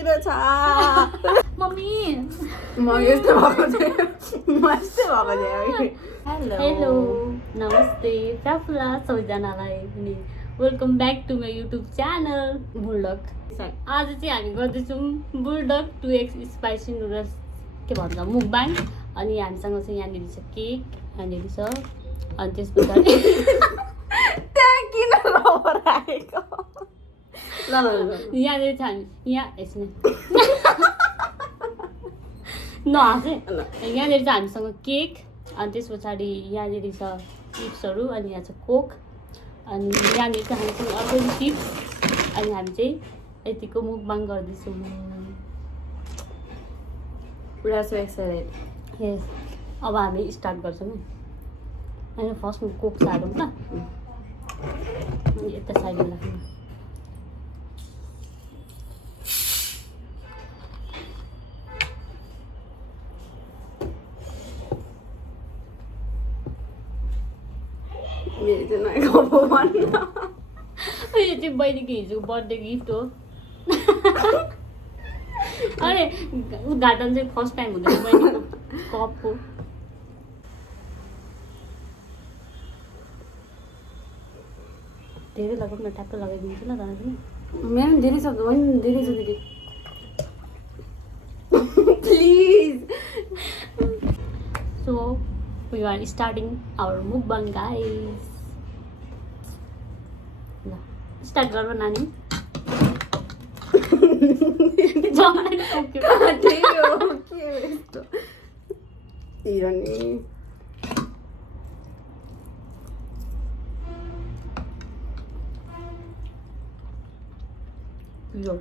पिरो छ मम्मी म यस्तो भएको थिएँ म यस्तै भएको थिएँ हेलो नमस्ते प्राफुला सबैजनालाई अनि welcome back to my YouTube channel Buldak. आज चाहिँ हामी गर्दैछौँ बुल्डक 2x स्पाइसी नुडल्स के भन्छ मुकबाङ। अनि हामीसँग चाहिँ यहाँनिर छ केक, यहाँनिर छ अनि त्यस पछाडि त्यहाँ किन राखेको ल यहाँनिर छ हामी यहाँ यसमा नहाँसे यहाँनिर चाहिँ हामीसँग केक अनि त्यस पछाडि यहाँनिर छ चिप्सहरू अनि यहाँ छ कोक अनि यहाँनिर चाहिँ हामीसँग अर्को चिप्स अनि हामी चाहिँ यतिको मुकबाङ गर्दैछौँ। पुरा सो एक्साइटेड। यस अब हामी स्टार्ट गर्छौँ होइन फर्स्टमा कोक सारौँ ल यता साइडमा राख्नु। मेरो चाहिँ नयाँ गफ भन्न यो चाहिँ बहिनीको हिजोको बर्थडे गिफ्ट हो। अरे उद्घाटन चाहिँ फर्स्ट टाइम हुँदैन बहिनीको कपको। धेरै लगाउँ न ट्याक्क लगाइदिन्छु ल तर पनि मेरो पनि धेरै छ होइन धेरै छ दिदी please. So we are starting our mukbang guys. ल स्टार्ट गरौँ नानी। यो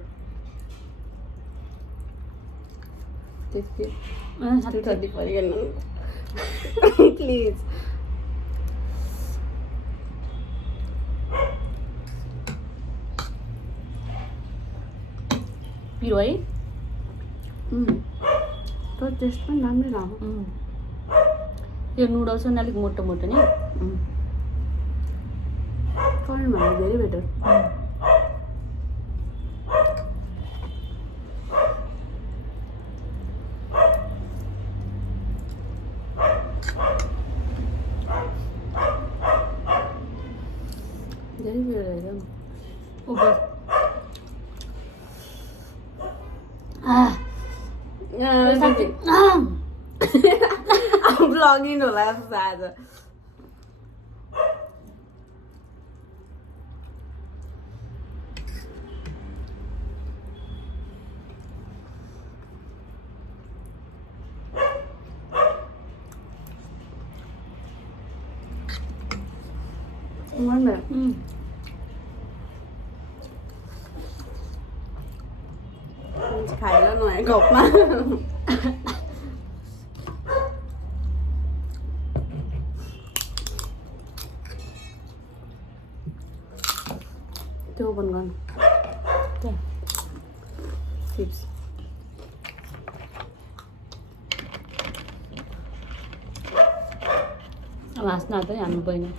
ठन्डी परिगन प्लिज। पिरो है तर टेस्ट पनि राम्रै लाग्यो। यो नुडल्स पनि अलिक मोटो मोटो नि करेन्ट भन्दा धेरै बेटर। धेरै बेटर रहेछ ओभर ब्लगिङ होला जस्तो आज। खाएर नयाँ कपमा त्यो ओपन गर्नु चिप्स। अब हाँस्न आएको नि हाम्रो बहिनी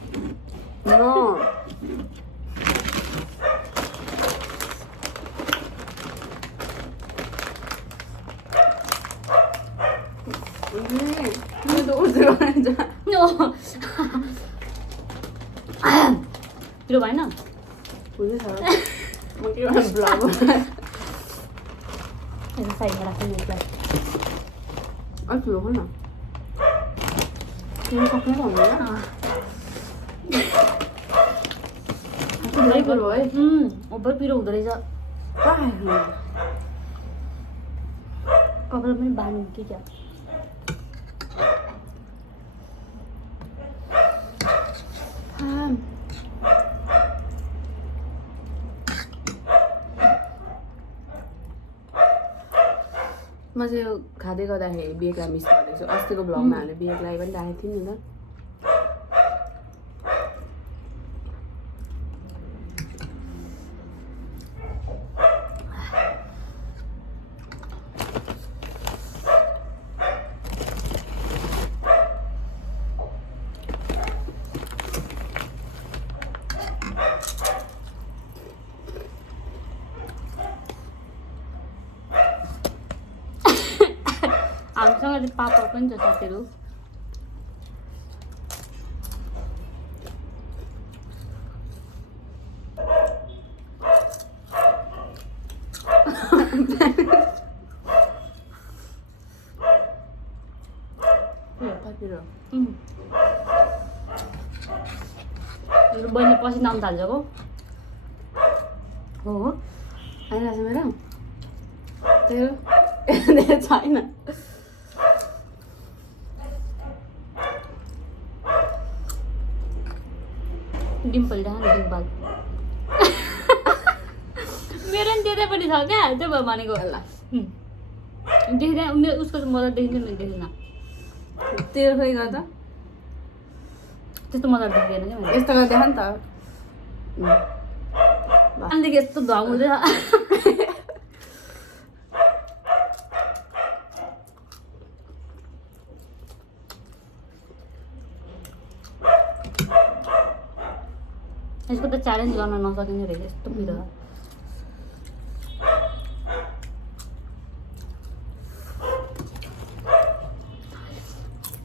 पिरो भएन हुँदैछ म के ब्लग साइडमा राख्नु यसलाई अलिक ठुलो खोल न तिमी सक्नै त हुँदैन पिरो है ओभर पिरो हुँदो रहेछ कपाल पनि बाँध्नु कि क्या। म चाहिँ यो खाँदै गर्दाखेरि बिहेलाई मिस गर्दैछु। अस्तिको भ्लगमा हामीले बिहेलाई पनि राखेको थियौँ नि त। हामीसँग चाहिँ पापड पनि छ साथीहरू। बहिनी पसिना आउनु थालिसक्यो। हो आइरहेको छ मेरो तेरो छैन। डिम्पल देखा न डिम्पल। मेरो नि त्यतैपट्टि छ क्या, त्यो भयो भनेको। देख्दैन उसको त मजा देखिँदैन देख्दैन। तेरो खोइ गर त त्यस्तो मजा देख्दैन क्या मैले। यस्तो गरेर देख नि त। अनिदेखि यस्तो धुवा हुँदैछ। यसको त च्यालेन्ज गर्न नसकिने रहेछ यस्तो पिरो।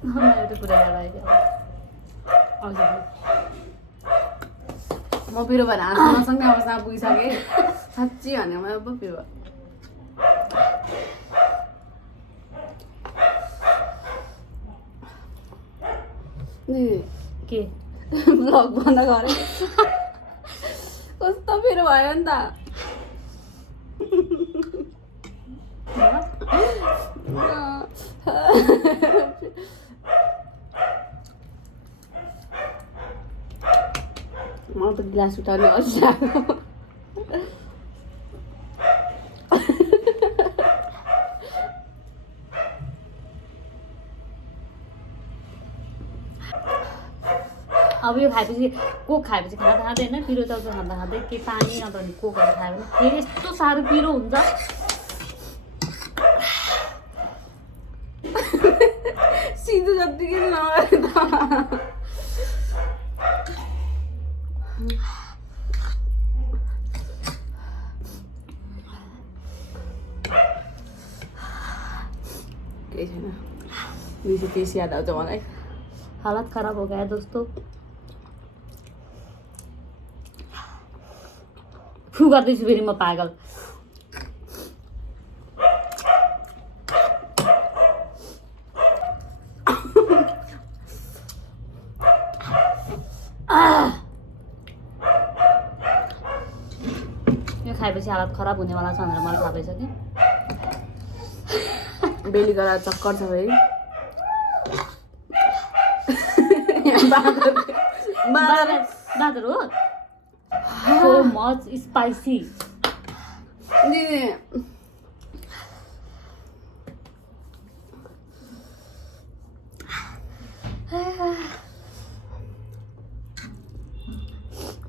मेरो त पुरा याद आयो। म पिरो भएर हाँस्न नसक्ने अवस्थामा पुगिसकेँ साँच्ची भने म अब पिरो के भ्लग बन्द गरेँ। कस्तो पिरो भयो नि त। म त ग्लास उठाउने अल्छिरहेको। अब यो खाएपछि कोक खाएपछि खाँदा खाँदै होइन पिरो चाउचाउ खाँदा खाँदै के पानी नत्र भने कोकहरू खायो भने फेरि यस्तो साह्रो पिरो हुन्छ। सिधो जत्तिकै नगरे त। केही छैन। बेसी टेस्ट याद आउँछ मलाई। हालत खराब हो गया दोस्तों। फु गर्दैछु फेरि म पागल। यो खाएपछि हालत खराब हुनेवाला छ भनेर मलाई थाहा भइसक्यो। बेली गएर चक्कर छ फेरि। बाँदर हो। So much spicy.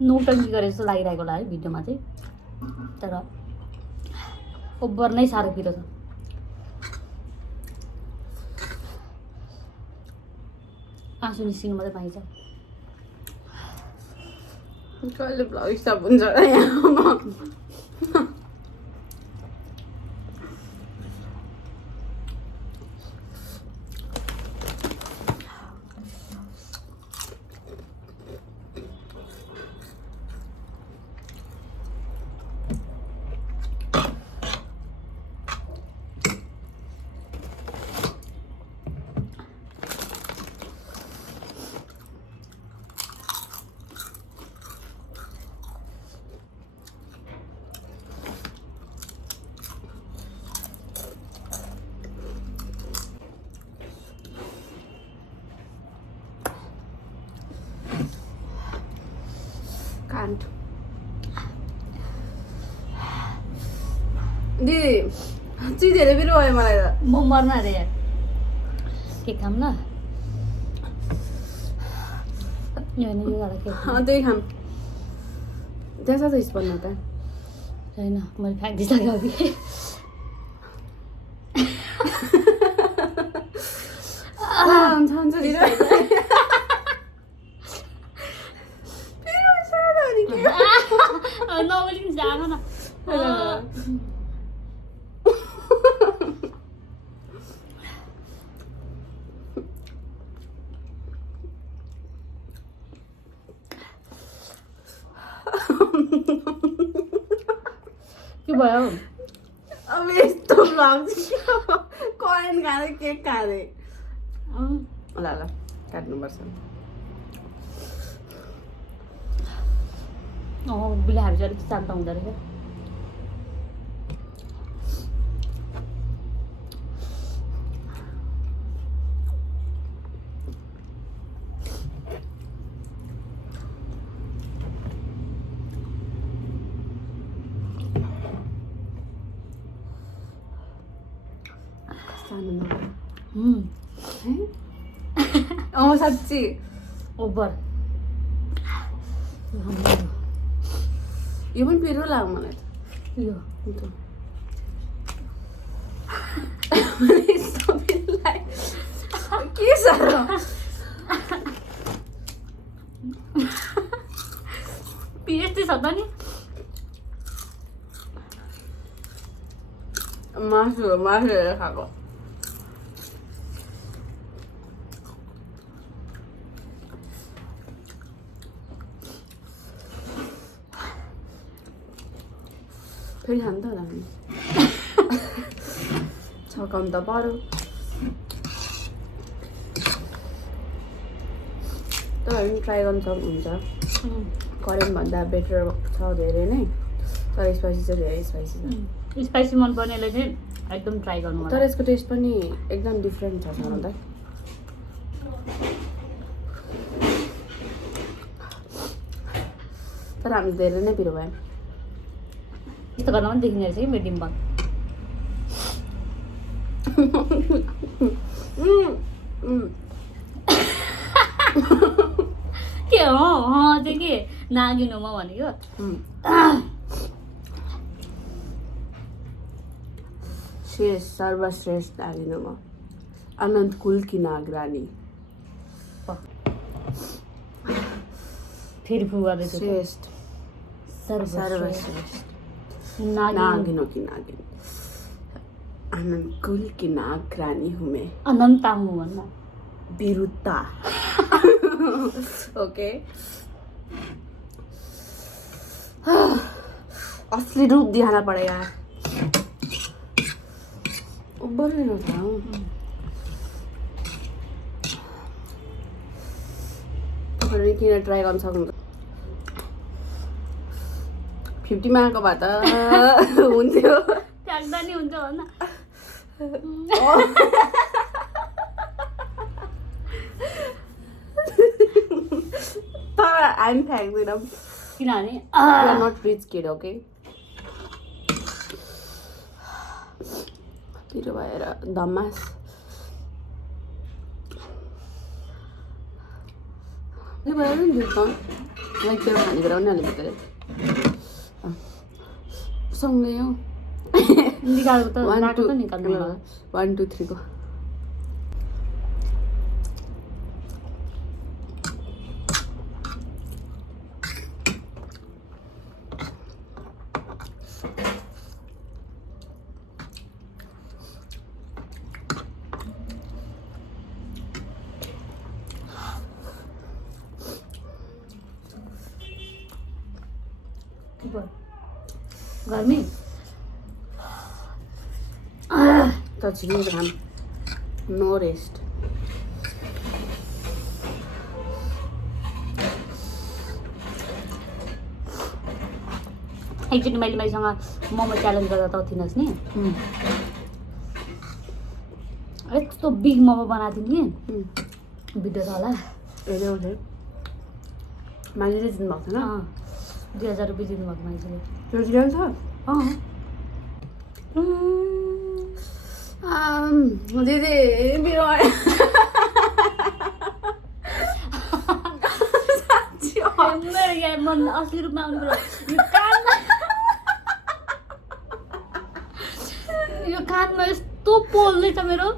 नौटङ्की गरे जस्तो लागिरहेको होला है भिडियोमा चाहिँ, तर ओभर नै साह्रो पिरो छ। आँसु निस्किनु मात्रै बाँकी छ। कहिले ब्लग स्टप हुन्छ र यहाँ। Can't. दिदी साँच्चै धेरै पिरो भयो मलाई त। म मर्न अरे यार। के खाम ल? यो नि यो वाला के? त्यही खाम। त्यहाँ छ त स्पुन त? छैन, मैले फ्याँकिदिसकेँ अघि। हुन्छ दिदी। नबोलिकन जाग न। के भयो? अब यस्तो भ्लग चाहिँ करेन्ट खाँदै केक खाँदै ल ल काट्नुपर्छ बिलाहरू चाहिँ अलिक शान्त हुँदो रहेछ साँच्ची ओभर यो पनि पिरो लाग्यो मलाई यो के साह्रो पिएचडी छ त नि मासु हेरेर खाएको फेरि खानु त होला नि छकाउनु त पर्यो तपाईँहरू पनि ट्राई गर्नु सक्नुहुन्छ करेन्टभन्दा बेटर छ धेरै नै तर स्पाइसी चाहिँ धेरै स्पाइसी छ स्पाइसी मनपर्नेले चाहिँ एकदम ट्राई गर्नु तर यसको टेस्ट पनि एकदम डिफ्रेन्ट छ छन त तर हामी धेरै नै पिरो भयो यस्तो गर्न पनि देखिने रहेछ कि मेरो डिम्पल के हो चाहिँ के नागिनुमा भनेको सर्वश्रेष्ठ नागिनुमा अनन्त कुलकी नागरानी फेरि फु गर्दैछु श्रेष्ठ सर्वश्रेष्ठ नागिनो की नागिन अनन्त कुल की नागरानी हूँ मैं अनन्ता हूँ भन्न बिरुता ओके असली रूप दिखाना पड़ेगा ऊपर भी ना था तपाईँले किन ट्राई गर्न सक्नुहुन्छ 50 मा आएको भए त हुन्थ्यो फ्याक्दा नि हुन्छ भन्न तर हामी फ्याक्दैनौँ किनभने नट रिच किड ओके पिरो भएर धमास भएर नि लाइक त्यो खाने बेला उनीहरूले भित्र सँगै हो निकालेको त राको त निकाल्नु 1 2 3 को गर्मी त छिटो घाम नो रेस्ट एकचोटि मैले मैसँग मोमो च्यालेन्ज गर्दा त थिइनस् नि यस्तो बिग मोमो बनाएको थिएँ नि भिडियो छ होला हेऱ्यो मान्छेले दिनुभएको थिएन 2000 रुपियाँ दिनुभएको मान्छेले त्यो जिरो छ दिदी मेरो मेरो यहाँ मन असली रूपमा आउनु पर्यो यो कानमा यस्तो पोल्दैछ मेरो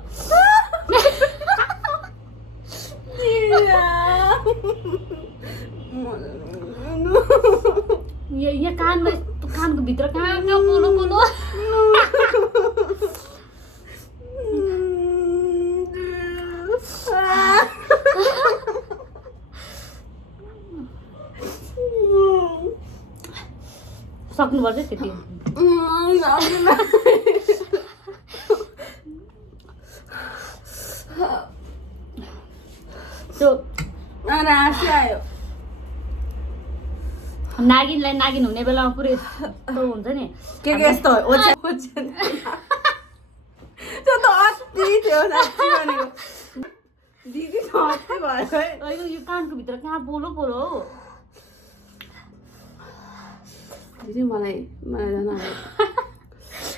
यहाँ कानमा यस्तो कानको भित्र कहाँ पोलो पोलो सक्नुपर्छ त्यति त्यो आयो नागिनलाई नागिन हुने बेलामा पुरै यस्तो हुन्छ नि के यस्तो ओछ्यान त्यो त अति थियो साँच्ची भनेको दिदी त अति भयो है यो कानको भित्र कहाँ पोलो पोलो हो दिदी मलाई जान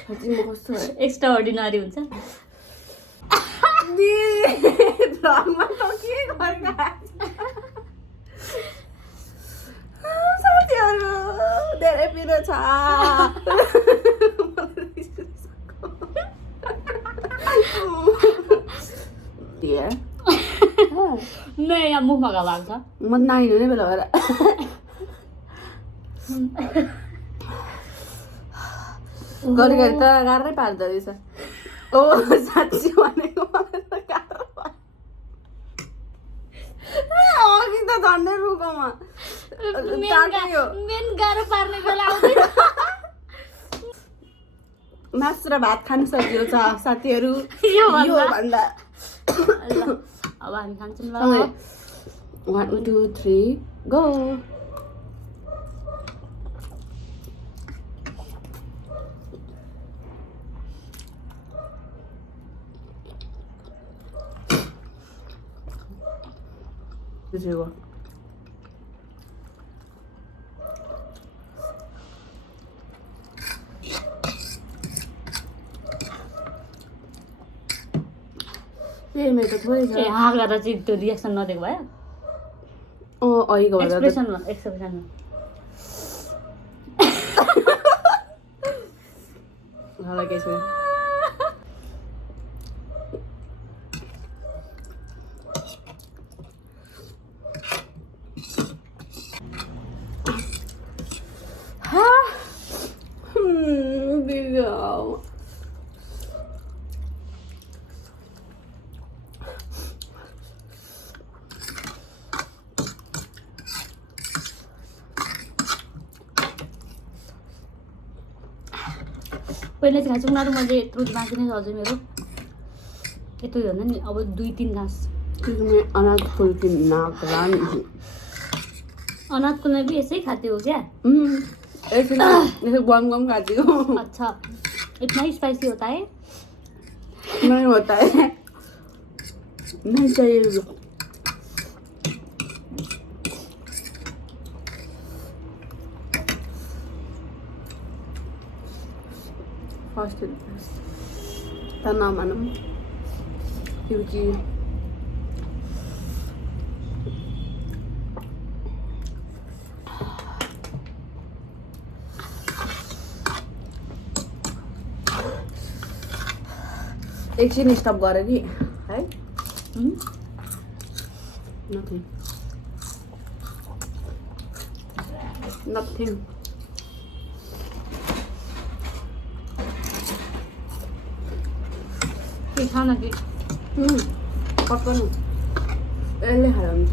साँच्ची म कस्तो एक्स्ट्रा अर्डिनरी हुन्छ भ्लगमा त के गरेका साथीहरू धेरै पिरो छ नै यहाँ मुखमा घा लाग्छ म नाइन हुने बेला भएर गरी गरी त गाह्रै पार्दो रहेछ ओ साँच्ची भनेको मलाई त गाह्रो अघि त झन्डै रुखमा मेन गाह्रो पार्ने बेला आउँदैन मासु र भात खानु सकियो छ साथीहरू यो भन्दा अब हामी खान्छौँ ल 1 2 3 गो Zero. मेरो त थोरै छ हाँ गर्दा चाहिँ त्यो रिएक्सन नदिएको भयो अहिलेको एक्सप्रेसन मलाई केही छैन पहिले चाहिँ खान्छु उनीहरू मैले यत्रो बाँकी नै अझै मेरो यत्रो भन्दा नि अब 2-3 घाँस अनाज फुल्की नाक अनाजको लागि यसै खाते हो क्या ऐसे गम गम खाती हो अच्छा इतना ही स्पाइसी होता है नहीं होता है नहीं चाहिए फर्स्ट तना मानम क्योंकि एकछिन स्टप गरेँ कि है नथिङ के खाना कि पकाउनु यसले खायो भने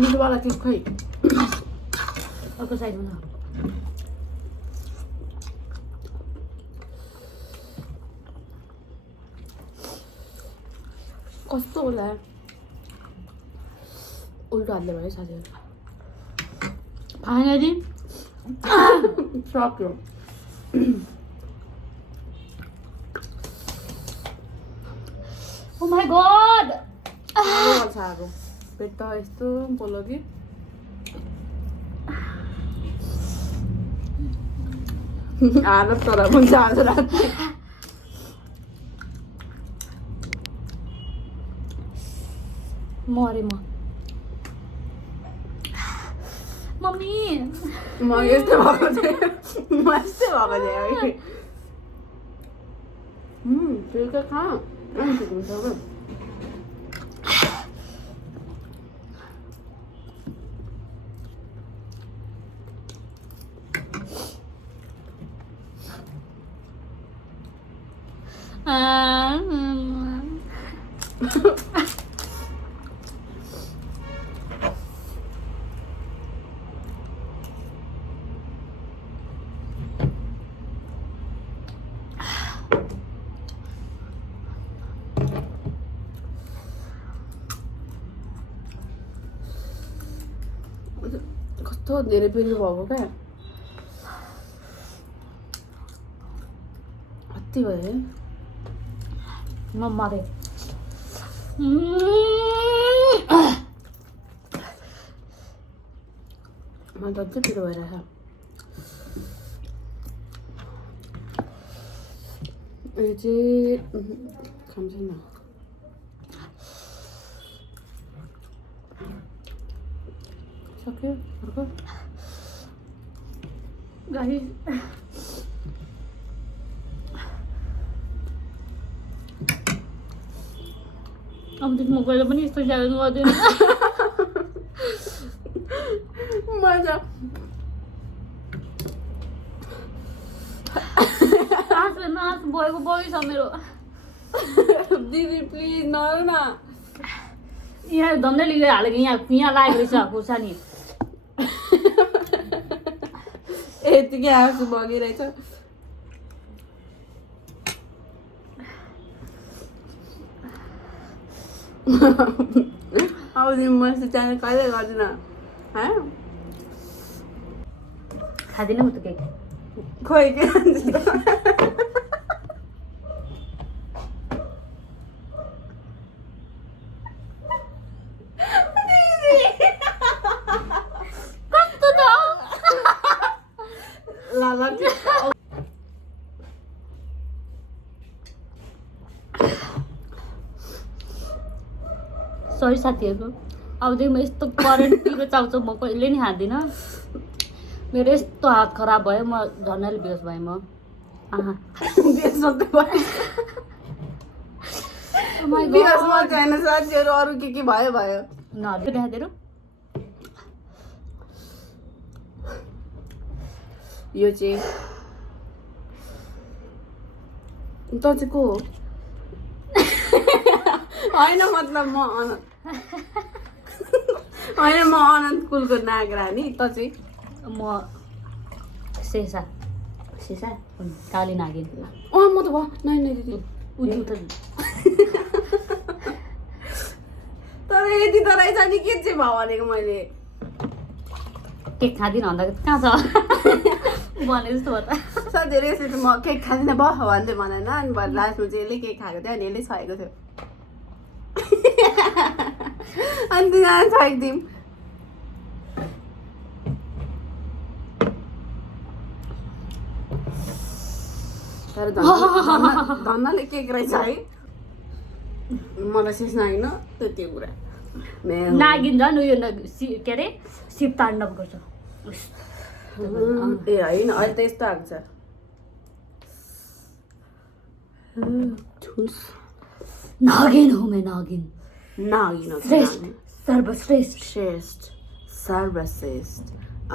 मिठोवाला केक खै अर्को साइडमा कस्तो होला उल्टो हातले भयो साथीहरू फाइनली सक्यो ओ माय गॉड आगो पेट त यस्तो बोल्यो कि हालत तर हुन्छ आज राति मरे मम्मी म यस्तै भएको थिएँ ठिक खा ठिक हुन्छ कस्तो धेरै पिल्नु भएको क्या कति भयो म मरे मलाई त अझै पिरो भइरहेछ यो चाहिँ खान्छ न सक्यो अर्को गाइस अब त्यसमा म कहिले पनि यस्तो च्यालेन्ज गर्दिनँ मजा नाच भएको बगी छ मेरो दिदी प्लिज नर न यहाँ धन्दै लिएर हालेको यहाँ लागेको रहेछ खुर्सानी यतिकै आँसु बगिरहेछ आउँदिन म यस्तो च्यानल कहिले गर्दिनँ खाँदिनँ म त केक खोइ के भन्छ कस्तो त सरी साथीहरू अबदेखि म यस्तो करेन्ट पिरो चाउचाउ म कहिले नि खाँदिनँ मेरो यस्तो हात खराब भयो म झन्नाले बेहोस भएँ म साथीहरू अरू के भयो भयो देखाइदिएर यो चाहिँ त चाहिँ को हो होइन मतलब म होइन म अनन्त कुलको नागरानी त चाहिँ म शेषा शेषा काली नागिन म त भयो नै नै दिदी तर यति त रहेछ नि के चाहिँ भयो भनेको मैले केक खाँदिनँ भन्दा कहाँ छ भने जस्तो भयो त साथीहरू यसरी त म केक खाँदिनँ भयो भन्दै भनेन अनि भरे लास्टमा चाहिँ यसले केक खाएको थियो अनि यसले छएको थियो अनि तिनीहरू छाइदिउँ तर धन्नाले केक रहेछ है मलाई शेष नागिन त्यति कुरा नागिन झन् उयो के अरे शिव ताण्डव गर्छ ए होइन अहिले त यस्तो आएको छ नागिन हो मैं नागिन नागिन श्रेष्ठ सर्वश्रेष्ठ श्रेष्ठ सर्वश्रेष्ठ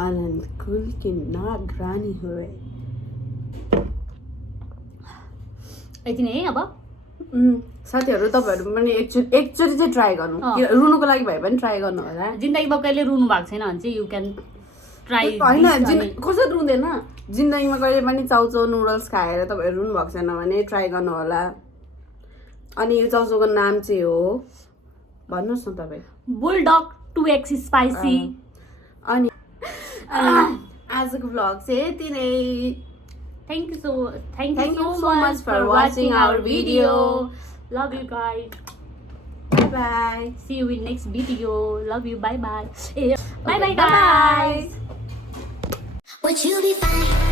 आनन्द कुल की नाग रानी हो यति नै है अब साथीहरू तपाईँहरू पनि एकचोटि चाहिँ ट्राई गर्नु रुनुको लागि भए पनि ट्राई गर्नु होला जिन्दगीमा कहिले रुनु भएको छैन भने चाहिँ यु क्यान ट्राई होइन कसरी रुँदैन जिन्दगीमा कहिले पनि चाउचाउ नुडल्स खाएर तपाईँहरू रुनु भएको छैन भने ट्राई गर्नु होला अनि यो चाउचाउको नाम चाहिँ हो भन्नुहोस् न तपाईँ बुलडक 2x स्पाइसी अनि आजको भ्लग चाहिँ यति नै Thank you so much for watching our video. Love you guys. Bye bye. See you in next video. Love you. Bye bye. Bye bye guys. Would you be fine?